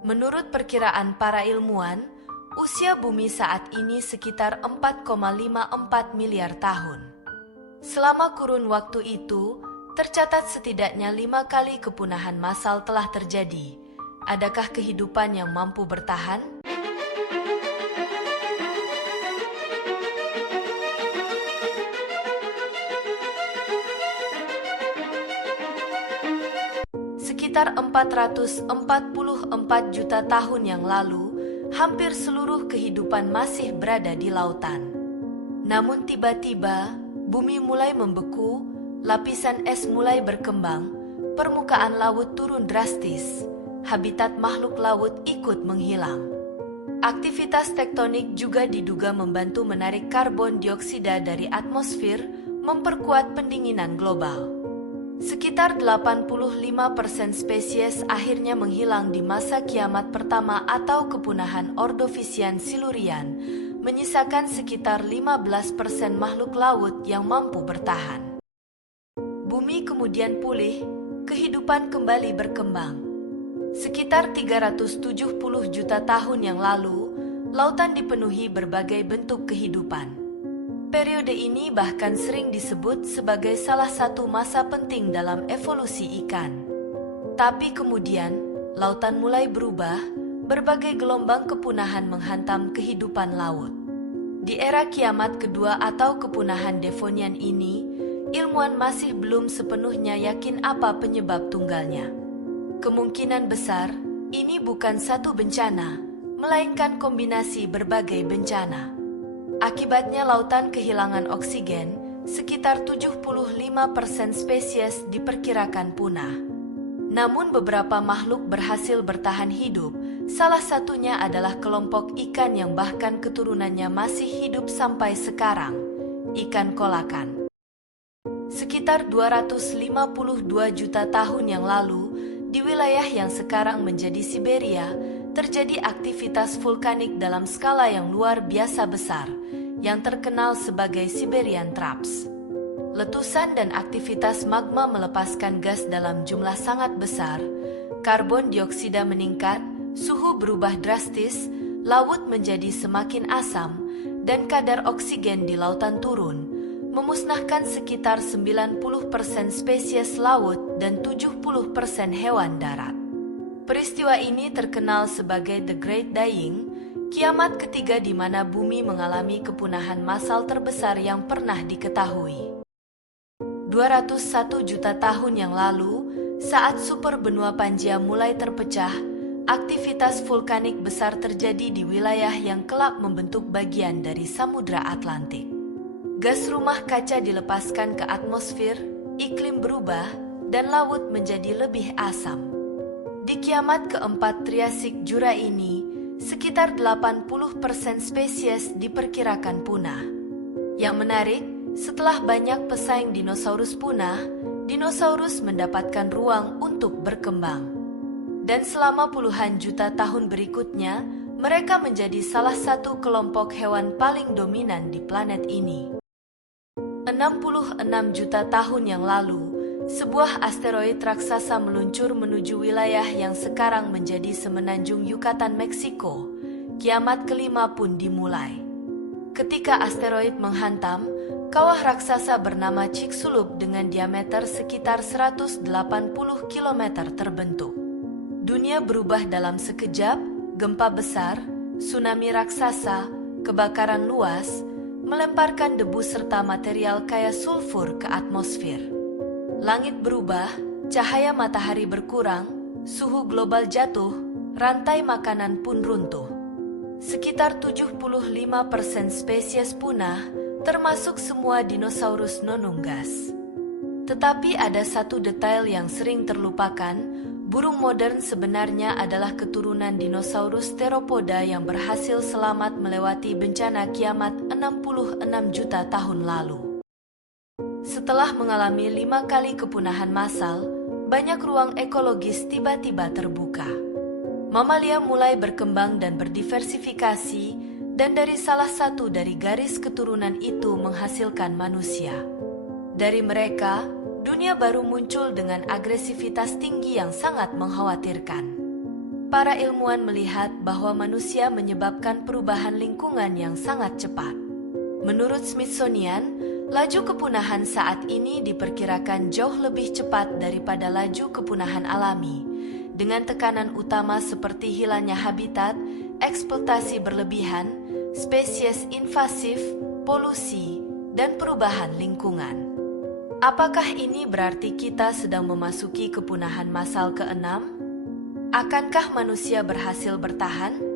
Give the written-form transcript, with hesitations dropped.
Menurut perkiraan para ilmuwan, usia bumi saat ini sekitar 4,54 miliar tahun. Selama kurun waktu itu, tercatat setidaknya 5 kali kepunahan massal telah terjadi. Adakah kehidupan yang mampu bertahan? Sekitar 444 juta tahun yang lalu, hampir seluruh kehidupan masih berada di lautan. Namun tiba-tiba, bumi mulai membeku, lapisan es mulai berkembang, permukaan laut turun drastis, habitat makhluk laut ikut menghilang. Aktivitas tektonik juga diduga membantu menarik karbon dioksida dari atmosfer, memperkuat pendinginan global. Sekitar 85% spesies akhirnya menghilang di masa kiamat pertama atau kepunahan Ordovisian Silurian, menyisakan sekitar 15% makhluk laut yang mampu bertahan. Bumi kemudian pulih, kehidupan kembali berkembang. Sekitar 370 juta tahun yang lalu, lautan dipenuhi berbagai bentuk kehidupan. Periode ini bahkan sering disebut sebagai salah satu masa penting dalam evolusi ikan. Tapi kemudian, lautan mulai berubah, berbagai gelombang kepunahan menghantam kehidupan laut. Di era kiamat kedua atau kepunahan Devonian ini, ilmuwan masih belum sepenuhnya yakin apa penyebab tunggalnya. Kemungkinan besar, ini bukan satu bencana, melainkan kombinasi berbagai bencana. Akibatnya lautan kehilangan oksigen, sekitar 75% spesies diperkirakan punah. Namun beberapa makhluk berhasil bertahan hidup, salah satunya adalah kelompok ikan yang bahkan keturunannya masih hidup sampai sekarang, ikan kolakan. Sekitar 252 juta tahun yang lalu, di wilayah yang sekarang menjadi Siberia, terjadi aktivitas vulkanik dalam skala yang luar biasa besar, yang terkenal sebagai Siberian Traps. Letusan dan aktivitas magma melepaskan gas dalam jumlah sangat besar, karbon dioksida meningkat, suhu berubah drastis, laut menjadi semakin asam, dan kadar oksigen di lautan turun, memusnahkan sekitar 90% spesies laut dan 70% hewan darat. Peristiwa ini terkenal sebagai The Great Dying, kiamat ketiga di mana bumi mengalami kepunahan massal terbesar yang pernah diketahui. 201 juta tahun yang lalu, saat super benua Pangaea mulai terpecah, aktivitas vulkanik besar terjadi di wilayah yang kelak membentuk bagian dari Samudra Atlantik. Gas rumah kaca dilepaskan ke atmosfer, iklim berubah, dan laut menjadi lebih asam. Di kiamat keempat Triasik Jura ini, sekitar 80% spesies diperkirakan punah. Yang menarik, setelah banyak pesaing dinosaurus punah, dinosaurus mendapatkan ruang untuk berkembang. Dan selama puluhan juta tahun berikutnya, mereka menjadi salah satu kelompok hewan paling dominan di planet ini. 66 juta tahun yang lalu, sebuah asteroid raksasa meluncur menuju wilayah yang sekarang menjadi semenanjung Yucatan, Meksiko. Kiamat kelima pun dimulai. Ketika asteroid menghantam, kawah raksasa bernama Chicxulub dengan diameter sekitar 180 km terbentuk. Dunia berubah dalam sekejap, gempa besar, tsunami raksasa, kebakaran luas, melemparkan debu serta material kaya sulfur ke atmosfer. Langit berubah, cahaya matahari berkurang, suhu global jatuh, rantai makanan pun runtuh. Sekitar 75% spesies punah, termasuk semua dinosaurus nonunggas. Tetapi ada satu detail yang sering terlupakan, burung modern sebenarnya adalah keturunan dinosaurus theropoda yang berhasil selamat melewati bencana kiamat 66 juta tahun lalu. Setelah mengalami 5 kali kepunahan massal, banyak ruang ekologis tiba-tiba terbuka. Mamalia mulai berkembang dan berdiversifikasi, dan dari salah satu dari garis keturunan itu menghasilkan manusia. Dari mereka, dunia baru muncul dengan agresivitas tinggi yang sangat mengkhawatirkan. para ilmuwan melihat bahwa manusia menyebabkan perubahan lingkungan yang sangat cepat. Menurut Smithsonian, laju kepunahan saat ini diperkirakan jauh lebih cepat daripada laju kepunahan alami, dengan tekanan utama seperti hilangnya habitat, eksploitasi berlebihan, spesies invasif, polusi, dan perubahan lingkungan. Apakah ini berarti kita sedang memasuki kepunahan massal ke-6? Akankah manusia berhasil bertahan?